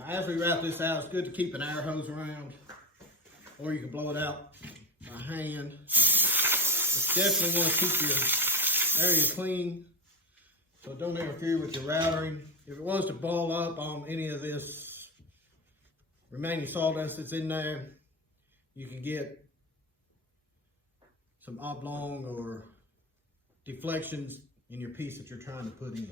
Now, as we wrap this out, it's good to keep an air hose around, or you can blow it out by hand. But definitely want to keep your area clean so don't interfere with your routering. If it was to ball up on any of this remaining sawdust that's in there, you can get some oblong or deflections in your piece that you're trying to put in.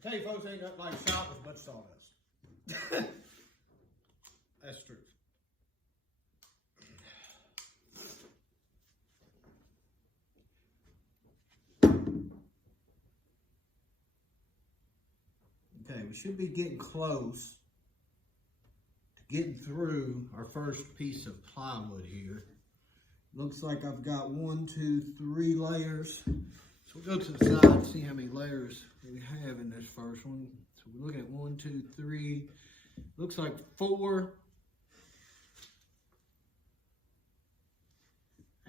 I tell you folks, ain't nothing like shop with much sawdust. That's true. Okay, we should be getting close to getting through our first piece of plywood here. Looks like I've got 1, 2, 3 layers. So we'll go to the side and see how many layers we have in this first one. So we're looking at 1, 2, 3. Looks like 4.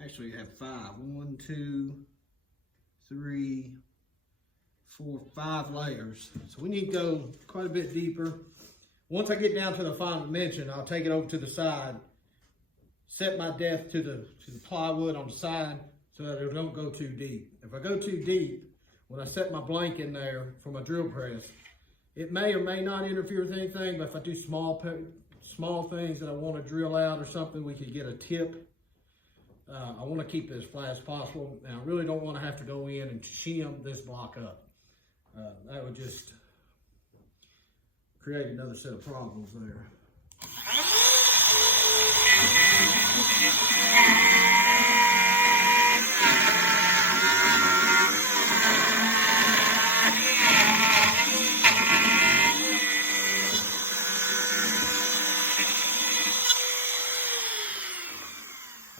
Actually, you have 5. 1, 2, 3, 4, 5 layers. So we need to go quite a bit deeper. Once I get down to the final dimension, I'll take it over to the side, set my depth to the plywood on the side so that it don't go too deep. If I go too deep, when I set my blank in there for my drill press, it may or may not interfere with anything, but if I do small things that I want to drill out or something, we could get a tip. I want to keep it as flat as possible, and I really don't want to have to go in and shim this block up. That would just create another set of problems there.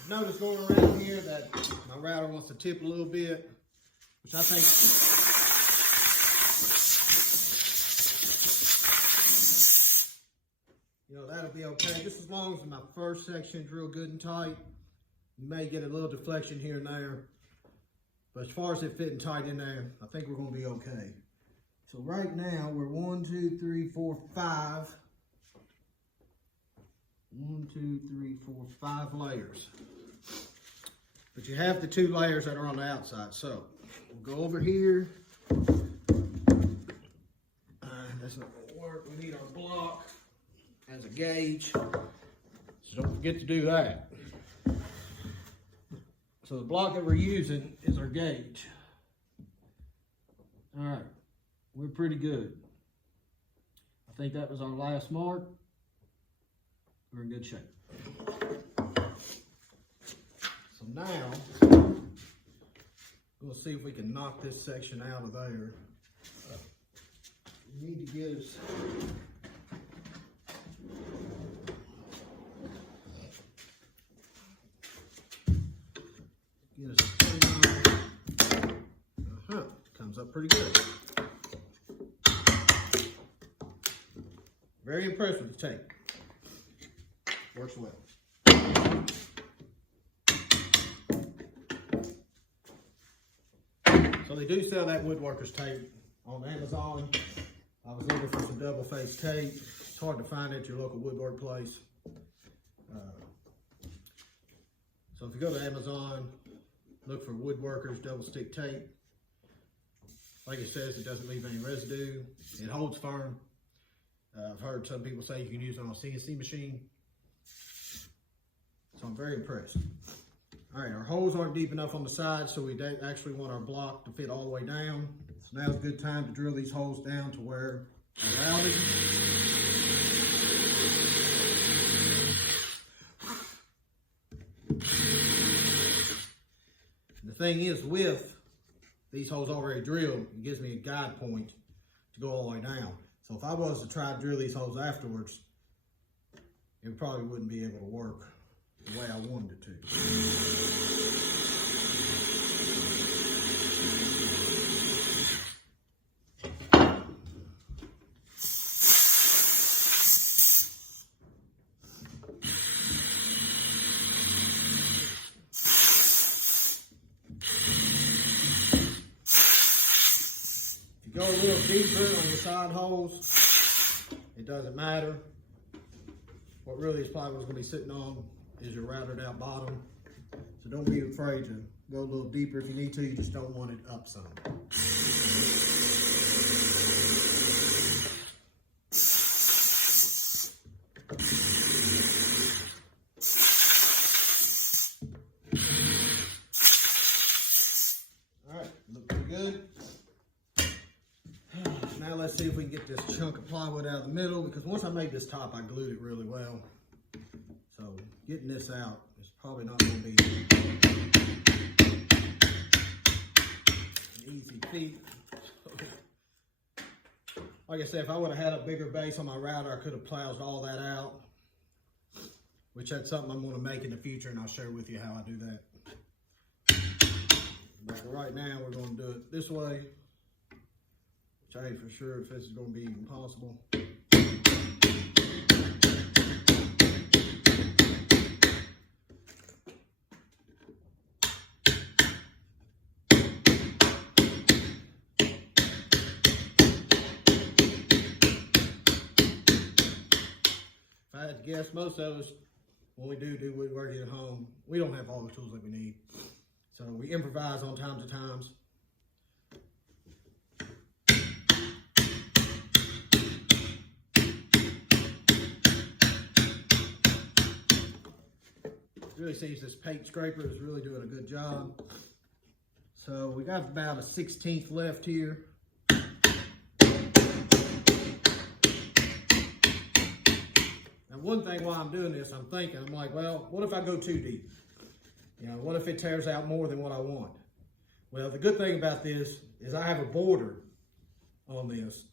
Notice going around here that my router wants to tip a little bit, which I think that'll be okay. Just as long as my first section is real good and tight. You may get a little deflection here and there, but as far as it fitting tight in there, I think we're going to be okay. So right now we're 1, 2, 3, 4, 5. 1, 2, 3, 4, 5 layers. But you have the 2 layers that are on the outside. So we'll go over here. That's not going to work. We need our block as a gauge. So don't forget to do that. So the block that we're using is our gauge. All right, we're pretty good. I think that was our last mark. We're in good shape. So now, we'll see if we can knock this section out of there. We need to get us comes up pretty good. Very impressed with the tape. Works well. So they do sell that woodworker's tape on Amazon. I was looking for some double-face tape. It's hard to find at your local woodwork place. So if you go to Amazon, look for woodworker's double-stick tape. Like it says, it doesn't leave any residue. It holds firm. I've heard some people say you can use it on a CNC machine. So I'm very impressed. All right, our holes aren't deep enough on the side, so we actually want our block to fit all the way down. So now's a good time to drill these holes down to where our routing. thing is, with these holes already drilled, it gives me a guide point to go all the way down. So if I was to try to drill these holes afterwards, it probably wouldn't be able to work the way I wanted it to. Go a little deeper on your side holes, it doesn't matter. What really is probably what's going to be sitting on is your routed out bottom. So don't be afraid to go a little deeper if you need to, you just don't want it up some. All right, look pretty good. Now let's see if we can get this chunk of plywood out of the middle, because once I made this top, I glued it really well. So getting this out is probably not going to be an easy feat. Like I said, if I would have had a bigger base on my router, I could have plowed all that out, which that's something I'm going to make in the future, and I'll share with you how I do that. But for right now, we're going to do it this way. I ain't for sure if this is going to be even possible. If I had to guess, most of us, when we do woodworking at home, we don't have all the tools that we need. So we improvise on times to times. Really seems this paint scraper is really doing a good job. So we got about a 1/16 left here. Now one thing while I'm doing this, I'm like, well, what if I go too deep? You know, what if it tears out more than what I want? Well, the good thing about this is I have a border on this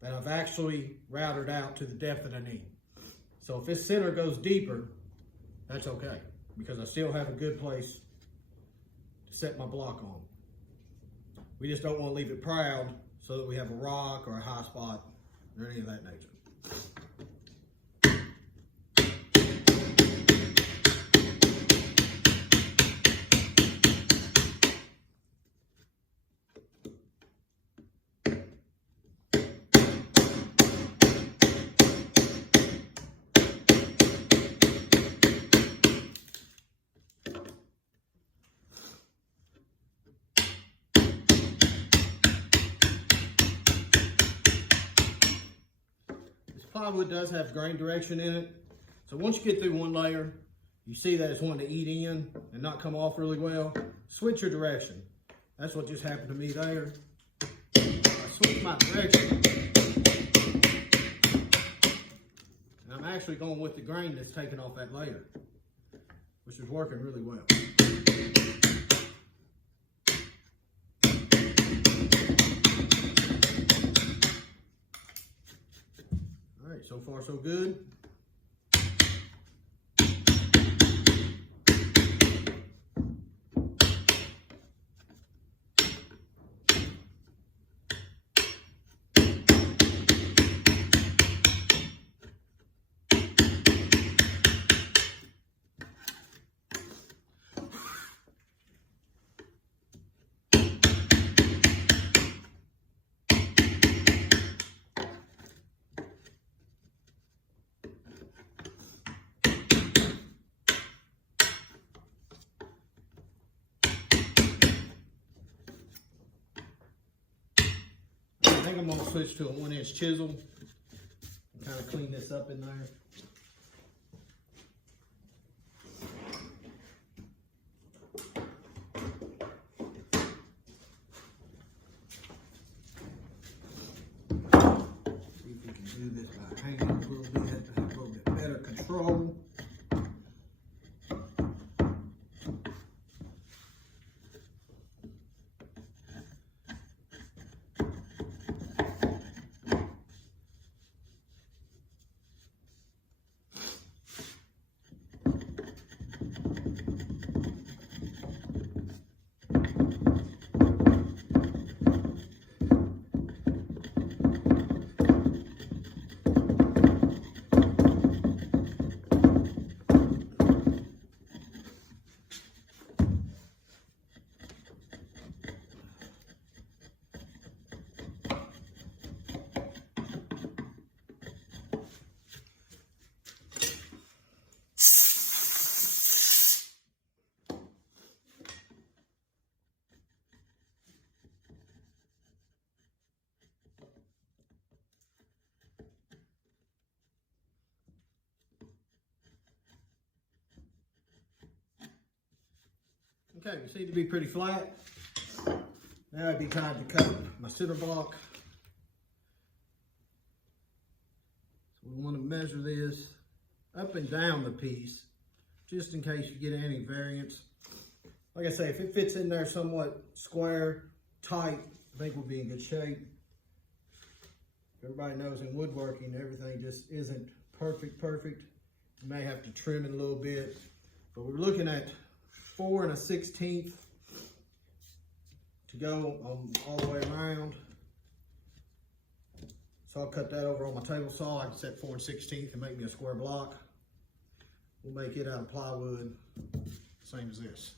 that I've actually routed out to the depth that I need. So if this center goes deeper, that's okay, because I still have a good place to set my block on. We just don't want to leave it proud so that we have a rock or a high spot or any of that nature. Plywood does have grain direction in it. So once you get through one layer, you see that it's wanting to eat in and not come off really well, switch your direction. That's what just happened to me there. I switched my direction, and I'm actually going with the grain that's taken off that layer, which is working really well. All right, so far so good. I think I'm going to switch to a 1-inch chisel and kind of clean this up in there. See if we can do this by hand a little bit, have a little bit better control. Okay, we seem to be pretty flat. Now it'd be time to cut my center block. So we want to measure this up and down the piece, just in case you get any variance. Like I say, if it fits in there somewhat square, tight, I think we'll be in good shape. Everybody knows in woodworking, everything just isn't perfect. You may have to trim it a little bit, but we're looking at 4 1/16 to go all the way around. So I'll cut that over on my table saw. I can set 4 1/16 and make me a square block. We'll make it out of plywood, same as this.